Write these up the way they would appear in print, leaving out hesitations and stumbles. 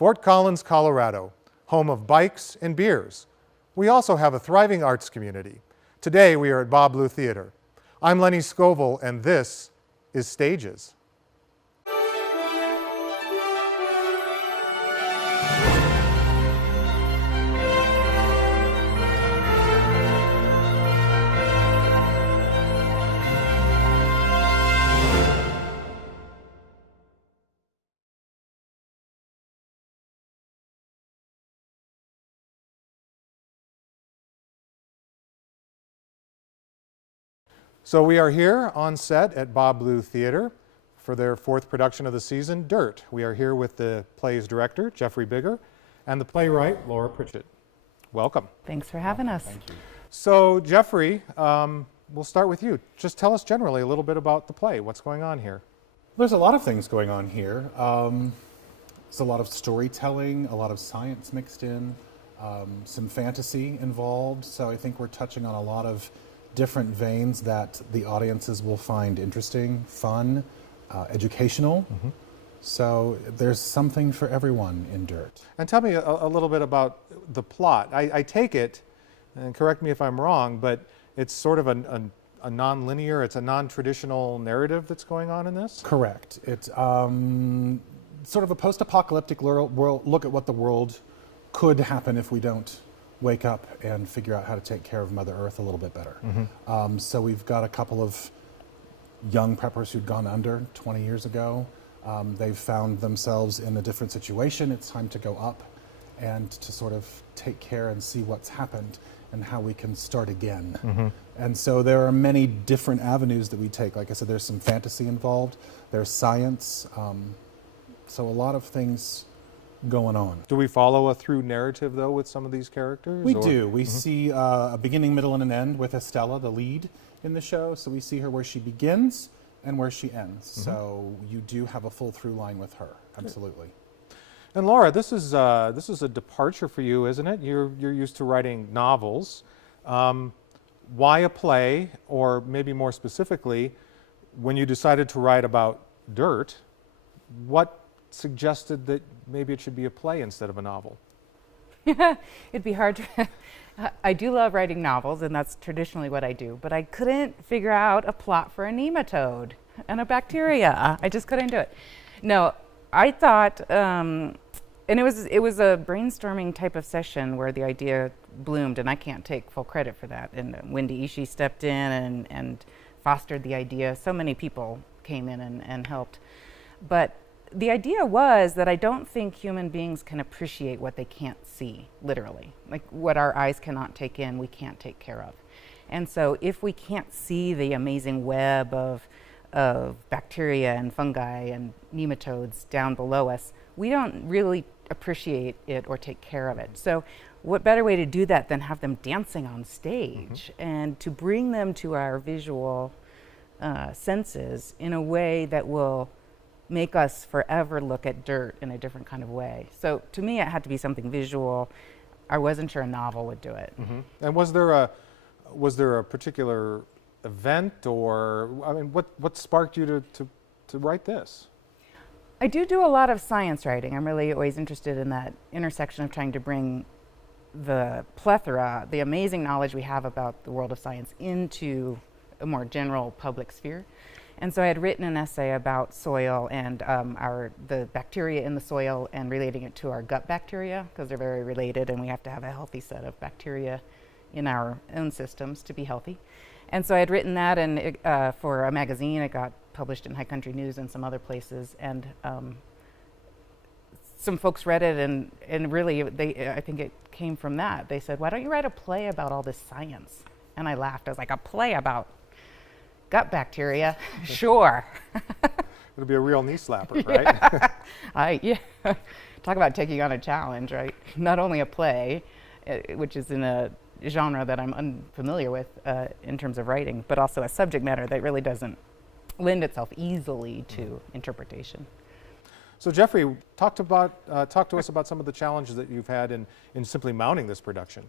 Fort Collins, Colorado, home of bikes and beers. We also have a thriving arts community. Today we are at Bas Bleu Theatre. I'm Lenny Scovel, and this is Stages. So we are here on set at Bas Bleu Theatre for their fourth production of the season, Dirt. We are here with the play's director, Jeffrey Bigger, and the playwright, Laura Pritchett. Welcome. Thanks for having us. Thank you. So Jeffrey, we'll start with you. Just tell us generally a little bit about the play. What's going on here? There's a lot of things going on here. There's a lot of storytelling, a lot of science mixed in, some fantasy involved. So I think we're touching on a lot of different veins that the audiences will find interesting, fun, educational. Mm-hmm. So there's something for everyone in Dirt. And tell me a little bit about the plot. I take it, and correct me if I'm wrong, but it's sort of a non-linear, it's a non-traditional narrative that's going on in this? Correct. It's sort of a post-apocalyptic world, look at what the world could happen if we don't wake up and figure out how to take care of Mother Earth a little bit better. Mm-hmm. So we've got a couple of young preppers who'd gone under 20 years ago. They've found themselves in a different situation. It's time to go up and to sort of take care and see what's happened and how we can start again. Mm-hmm. And so there are many different avenues that we take. Like I said, there's some fantasy involved, there's science, so a lot of things going on. Do we follow a through narrative, though, with some of these characters? We do. We see a beginning, middle, and an end with Estella, the lead in the show. So we see her where she begins and where she ends. Mm-hmm. So you do have a full through line with her. Absolutely. And Laura, this is a departure for you, isn't it? You're used to writing novels. Why a play, or maybe more specifically, when you decided to write about Dirt, what suggested that maybe it should be a play instead of a novel? It'd be hard to I do love writing novels, and that's traditionally what I do, but I couldn't figure out a plot for a nematode and a bacteria. I just couldn't do it. No, I thought, and it was a brainstorming type of session where the idea bloomed, and I can't take full credit for that. And Wendy Ishii stepped in and fostered the idea. So many people came in and helped. But the idea was that I don't think human beings can appreciate what they can't see, literally. Like what our eyes cannot take in, we can't take care of. And so if we can't see the amazing web of bacteria and fungi and nematodes down below us, we don't really appreciate it or take care of it. So what better way to do that than have them dancing on stage and to bring them to our visual senses in a way that will make us forever look at dirt in a different kind of way. So to me, it had to be something visual. I wasn't sure a novel would do it. Mm-hmm. And was there a particular event, or I mean, what sparked you to write this? I do a lot of science writing. I'm really always interested in that intersection of trying to bring the plethora, the amazing knowledge we have about the world of science into a more general public sphere. And so I had written an essay about soil and the bacteria in the soil and relating it to our gut bacteria, because they're very related and we have to have a healthy set of bacteria in our own systems to be healthy. And so I had written that and for a magazine. It got published in High Country News and some other places. And some folks read it and really I think it came from that. They said, why don't you write a play about all this science? And I laughed. I was like, a play about gut bacteria? Sure. It'll be a real knee slapper, right? Yeah. Talk about taking on a challenge, right? Not only a play, which is in a genre that I'm unfamiliar with in terms of writing, but also a subject matter that really doesn't lend itself easily to interpretation. So Jeffrey, talk to us about some of the challenges that you've had in simply mounting this production.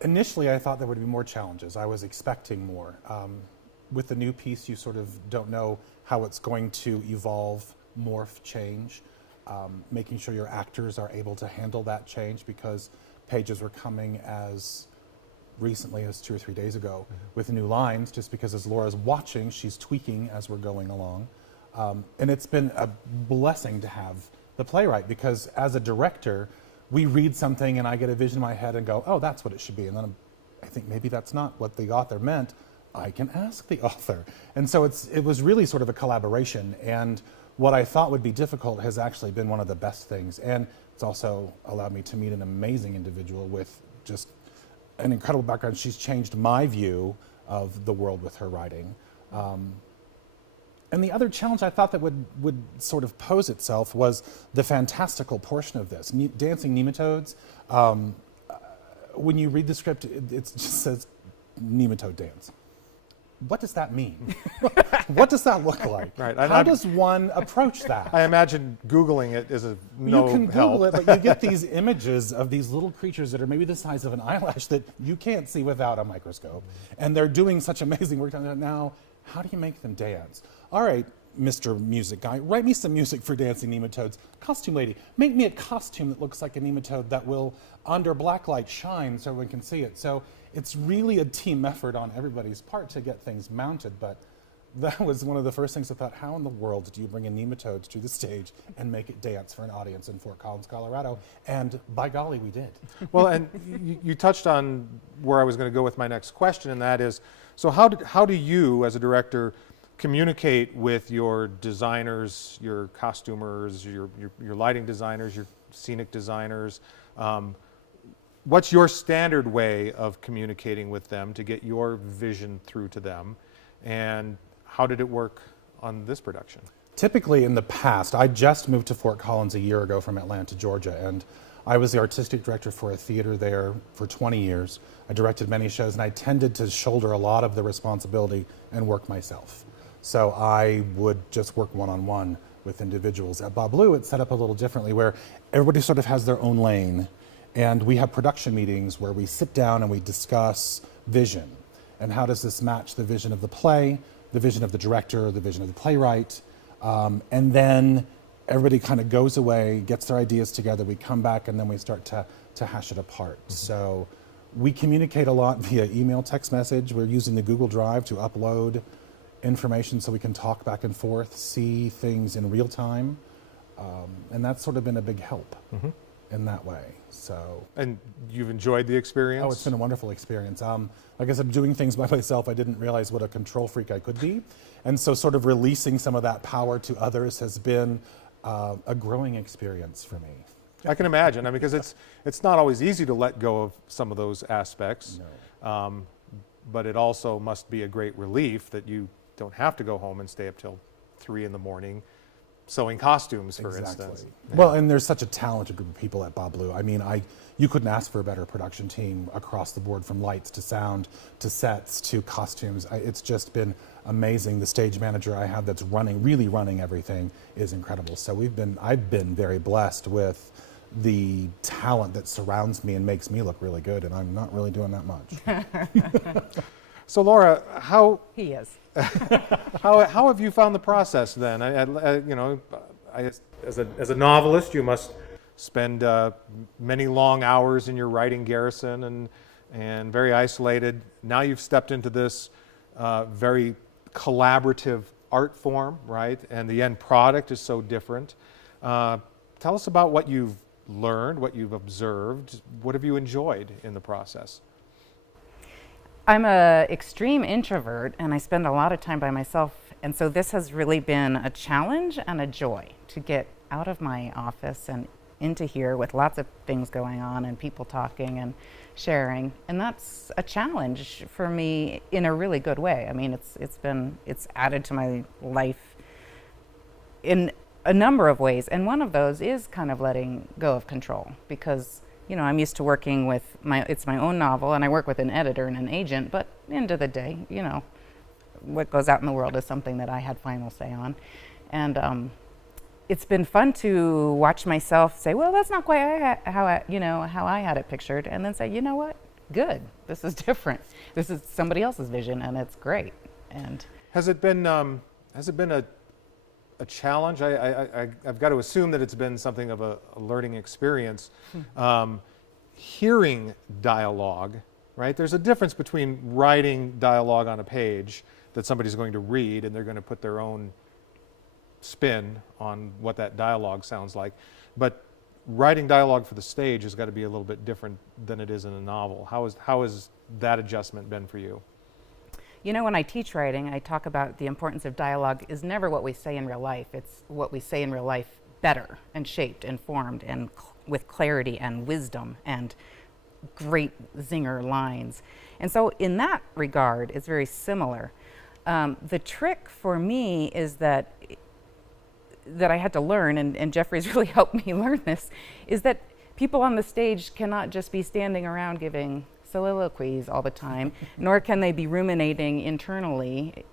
Initially, I thought there would be more challenges. I was expecting more. With the new piece, you sort of don't know how it's going to evolve, morph, change. making sure your actors are able to handle that change, because pages were coming as recently as 2 or 3 days ago with new lines, just because as Laura's watching, she's tweaking as we're going along. And it's been a blessing to have the playwright, because as a director, we read something and I get a vision in my head and go, oh, that's what it should be. And then I think maybe that's not what the author meant. I can ask the author. And so it was really sort of a collaboration. And what I thought would be difficult has actually been one of the best things. And it's also allowed me to meet an amazing individual with just an incredible background. She's changed my view of the world with her writing. And the other challenge I thought that would sort of pose itself was the fantastical portion of this. Dancing nematodes, when you read the script, it just says nematode dance. What does that mean? What does that look like? Right. How does one approach that? I imagine Googling it is no You can help. Google it, but you get these images of these little creatures that are maybe the size of an eyelash that you can't see without a microscope. And they're doing such amazing work on that. Now, how do you make them dance? All right, Mr. Music Guy, write me some music for dancing nematodes. Costume lady, make me a costume that looks like a nematode that will, under black light, shine so everyone can see it. So it's really a team effort on everybody's part to get things mounted, but that was one of the first things I thought, how in the world do you bring a nematode to the stage and make it dance for an audience in Fort Collins, Colorado? And by golly, we did. Well, and you touched on where I was going to go with my next question, and that is, so how do you, as a director, communicate with your designers, your costumers, your lighting designers, your scenic designers? What's your standard way of communicating with them to get your vision through to them? And how did it work on this production? Typically in the past, I just moved to Fort Collins a year ago from Atlanta, Georgia, and I was the artistic director for a theater there for 20 years. I directed many shows, and I tended to shoulder a lot of the responsibility and work myself. So I would just work one-on-one with individuals. At Bas Bleu, it's set up a little differently, where everybody sort of has their own lane, and we have production meetings where we sit down and we discuss vision. And how does this match the vision of the play, the vision of the director, the vision of the playwright? And then everybody kind of goes away, gets their ideas together, we come back, and then we start to hash it apart. Mm-hmm. So we communicate a lot via email, text message. We're using the Google Drive to upload information so we can talk back and forth, see things in real time. And that's sort of been a big help in that way. So, and you've enjoyed the experience? Oh, it's been a wonderful experience. Like I said, doing things by myself, I didn't realize what a control freak I could be. And so sort of releasing some of that power to others has been a growing experience for me. I can imagine, because it's not always easy to let go of some of those aspects. No. But it also must be a great relief that you don't have to go home and stay up till 3 in the morning sewing costumes, for instance. Yeah. Well, and there's such a talented group of people at Bas Bleu. I mean, you couldn't ask for a better production team across the board, from lights to sound to sets to costumes. It's just been amazing. The stage manager I have that's really running everything is incredible. So I've been very blessed with the talent that surrounds me and makes me look really good, and I'm not really doing that much. So Laura, how He is. how have you found the process then? As a novelist, you must spend many long hours in your writing garrison and very isolated. Now you've stepped into this very collaborative art form, right? And the end product is so different. Tell us about what you've learned, what you've observed. What have you enjoyed in the process? I'm an extreme introvert, and I spend a lot of time by myself, and so this has really been a challenge and a joy to get out of my office and into here with lots of things going on and people talking and sharing, and that's a challenge for me in a really good way. I mean, it's added to my life in a number of ways, and one of those is kind of letting go of control, because I'm used to working with it's my own novel, and I work with an editor and an agent, but end of the day, what goes out in the world is something that I had final say on. And it's been fun to watch myself say, well, that's not quite how I had it pictured, and then say, you know what, good, this is different. This is somebody else's vision, and it's great. And has it been a a challenge? I've got to assume that it's been something of a learning experience. Hearing dialogue, right? There's a difference between writing dialogue on a page that somebody's going to read and they're going to put their own spin on what that dialogue sounds like. But writing dialogue for the stage has got to be a little bit different than it is in a novel. How has that adjustment been for you? You know, when I teach writing, I talk about the importance of dialogue is never what we say in real life. It's what we say in real life better and shaped and formed and with clarity and wisdom and great zinger lines. And so in that regard, it's very similar. The trick for me is that I had to learn, and Jeffrey's really helped me learn this, is that people on the stage cannot just be standing around giving soliloquies all the time, nor can they be ruminating internally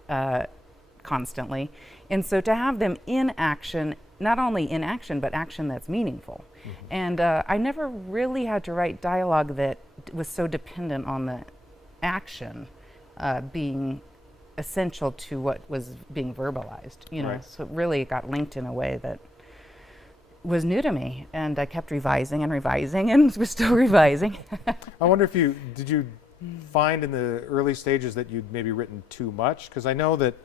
constantly. And so to have them in action, not only in action, but action that's meaningful. And I never really had to write dialogue that was so dependent on the action being essential to what was being verbalized, you know. Right. So it really got linked in a way that was new to me, and I kept revising and revising and was still revising. I wonder if did you find in the early stages that you'd maybe written too much? Because I know that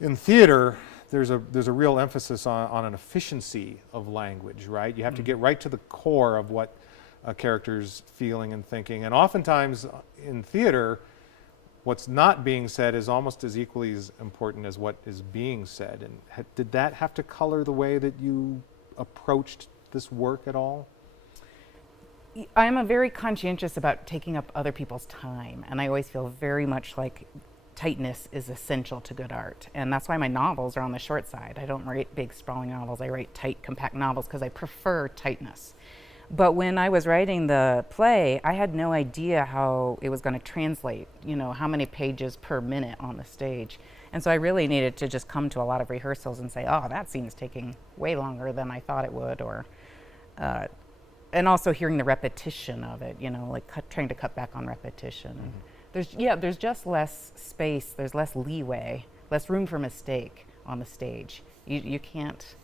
in theater, there's a real emphasis on an efficiency of language, right? You have to get right to the core of what a character's feeling and thinking. And oftentimes in theater, what's not being said is almost as equally as important as what is being said. And did that have to color the way that you approached this work at all? I'm very conscientious about taking up other people's time, and I always feel very much like tightness is essential to good art. And that's why my novels are on the short side. I don't write big, sprawling novels. I write tight, compact novels because I prefer tightness. But when I was writing the play, I had no idea how it was going to translate, you know, how many pages per minute on the stage. And so I really needed to just come to a lot of rehearsals and say, oh, that scene's taking way longer than I thought it would, or, and also hearing the repetition of it, you know, like trying to cut back on repetition. There's just less space, there's less leeway, less room for mistake on the stage. You can't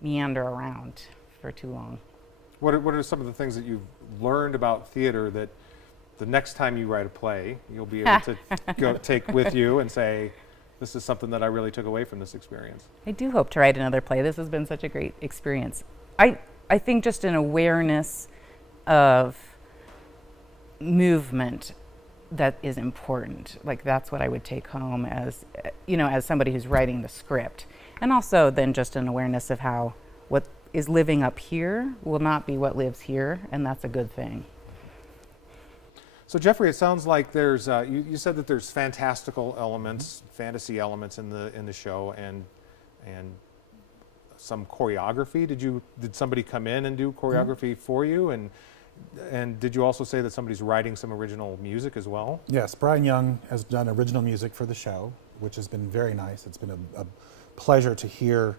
meander around for too long. What are some of the things that you've learned about theater that the next time you write a play, you'll be able to go take with you and say, this is something that I really took away from this experience? I do hope to write another play. This has been such a great experience. I think just an awareness of movement that is important. Like, that's what I would take home as, you know, as somebody who's writing the script. And also then just an awareness of how what is living up here will not be what lives here, and that's a good thing. So Jeffrey, it sounds like there's you said that there's fantastical elements, fantasy elements in the show, and some choreography. Did somebody come in and do choreography for you, and did you also say that somebody's writing some original music as well? Yes, Brian Young has done original music for the show, which has been very nice. It's been a pleasure to hear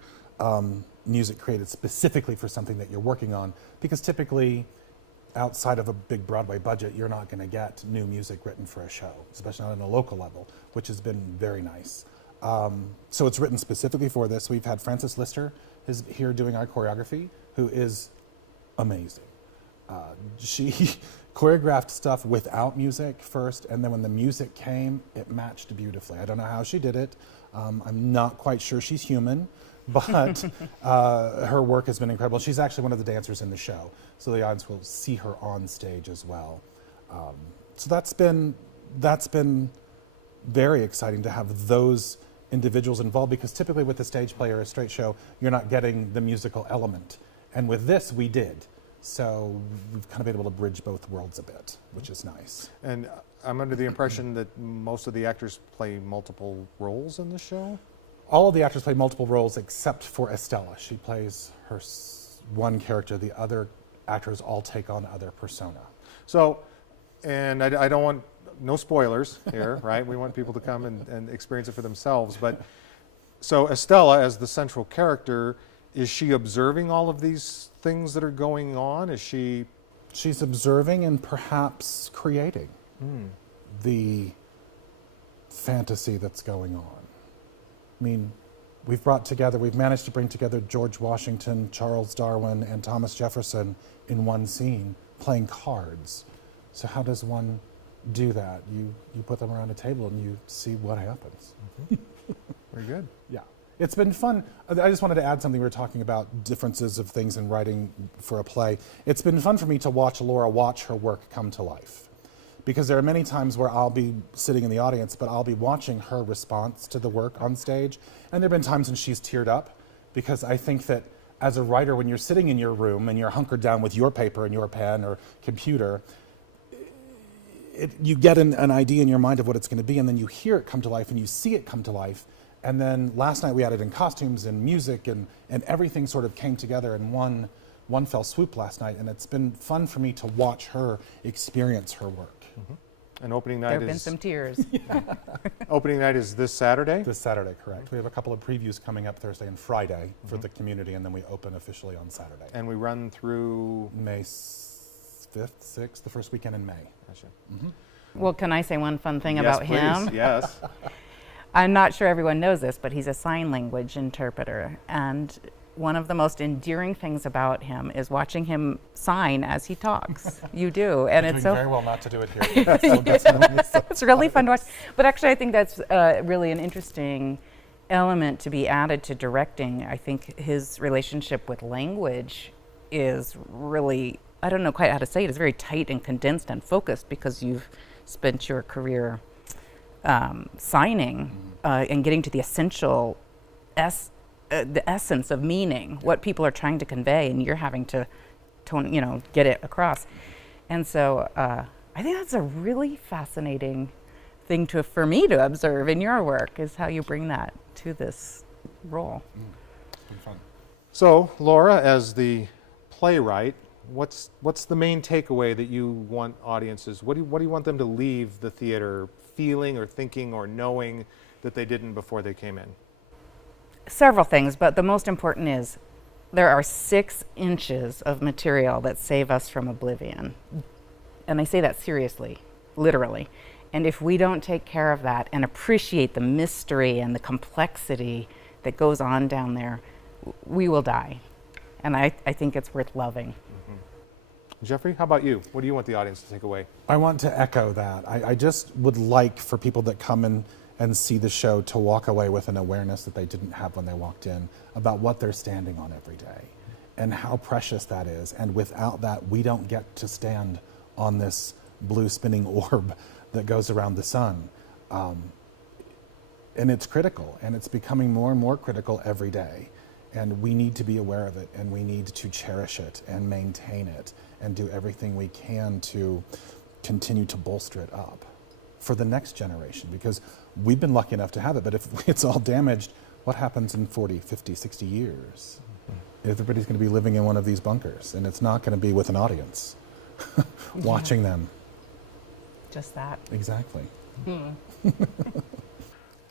music created specifically for something that you're working on, because typically outside of a big Broadway budget, you're not going to get new music written for a show, especially not on a local level, which has been very nice. So it's written specifically for this. We've had Frances Lister is here doing our choreography, who is amazing. She choreographed stuff without music first, and then when the music came, it matched beautifully. I don't know how she did it. I'm not quite sure she's human, but her work has been incredible. She's actually one of the dancers in the show, so the audience will see her on stage as well. So that's been very exciting to have those individuals involved, because typically with a stage play or a straight show, you're not getting the musical element. And with this, we did. So we've kind of been able to bridge both worlds a bit, which is nice. And I'm under the impression that most of the actors play multiple roles in the show? All of the actors play multiple roles except for Estella. She plays her one character. The other actors all take on other persona. So, and I don't want, no spoilers here, right? We want people to come and experience it for themselves. But so Estella, as the central character, is she observing all of these things that are going on? Is she? She's observing and perhaps creating the fantasy that's going on. I mean, we've managed to bring together George Washington, Charles Darwin, and Thomas Jefferson in one scene playing cards. So how does one do that? You put them around a table and you see what happens. Very good. Yeah. It's been fun. I just wanted to add something. We were talking about differences of things in writing for a play. It's been fun for me to watch Laura watch her work come to life. Because there are many times where I'll be sitting in the audience, but I'll be watching her response to the work on stage. And there have been times when she's teared up, because I think that as a writer, when you're sitting in your room and you're hunkered down with your paper and your pen or computer, you get an idea in your mind of what it's going to be, and then you hear it come to life and you see it come to life. And then last night we added in costumes and music, and everything sort of came together in one fell swoop last night, and it's been fun for me to watch her experience her work. And opening night There have been some tears. Opening night is this Saturday? This Saturday, correct. We have a couple of previews coming up Thursday and Friday for the community, and then we open officially on Saturday. And we run through May 5th, 6th, the first weekend in May. Gotcha. Well, can I say one fun thing Yes, about please. him? Yes. I'm not sure everyone knows this, but he's a sign language interpreter. And one of the most endearing things about him is watching him sign as he talks. You do. And Doing it's so very well not to do it here. So definitely it's really fun to watch. But actually, I think that's really an interesting element to be added to directing. I think his relationship with language is really, I don't know quite how to say it, it's very tight and condensed and focused, because you've spent your career signing and getting to the essential the essence of meaning, what people are trying to convey, and you're having to get it across. And so I think that's a really fascinating thing for me to observe in your work, is how you bring that to this role. It's been fun. So, Laura, as the playwright, what's the main takeaway that you want audiences? What do you want them to leave the theater feeling or thinking or knowing that they didn't before they came in? Several things, but the most important is there are 6 inches of material that save us from oblivion. And I say that seriously, literally. And if we don't take care of that and appreciate the mystery and the complexity that goes on down there, we will die. And I think it's worth loving. Jeffrey, how about you? What do you want the audience to take away? I want to echo that. I just would like for people that come in and see the show to walk away with an awareness that they didn't have when they walked in about what they're standing on every day and how precious that is. And without that, we don't get to stand on this blue spinning orb that goes around the sun. And it's critical, and it's becoming more and more critical every day. And we need to be aware of it, and we need to cherish it and maintain it and do everything we can to continue to bolster it up for the next generation, because we've been lucky enough to have it, but if it's all damaged, what happens in 40, 50, 60 years? Everybody's going to be living in one of these bunkers, and it's not going to be with an audience watching them. Just that. Exactly.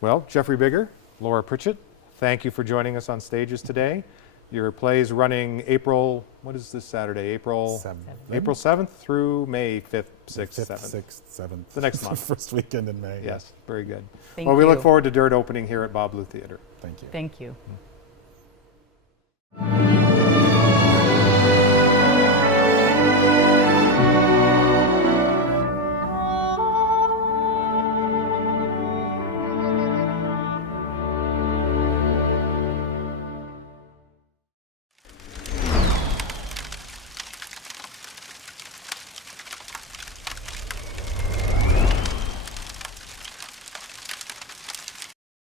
Well, Jeffrey Bigger, Laura Pritchett, thank you for joining us on stages today. Your play's running April, what is this Saturday? April 7th through May 5th, 6th, 7th. 6th, 7th. The next month. First weekend in May. Yes, very good. Thank Well, we look you. forward to Dirt opening here at Bas Bleu Theatre. Thank you. Thank you.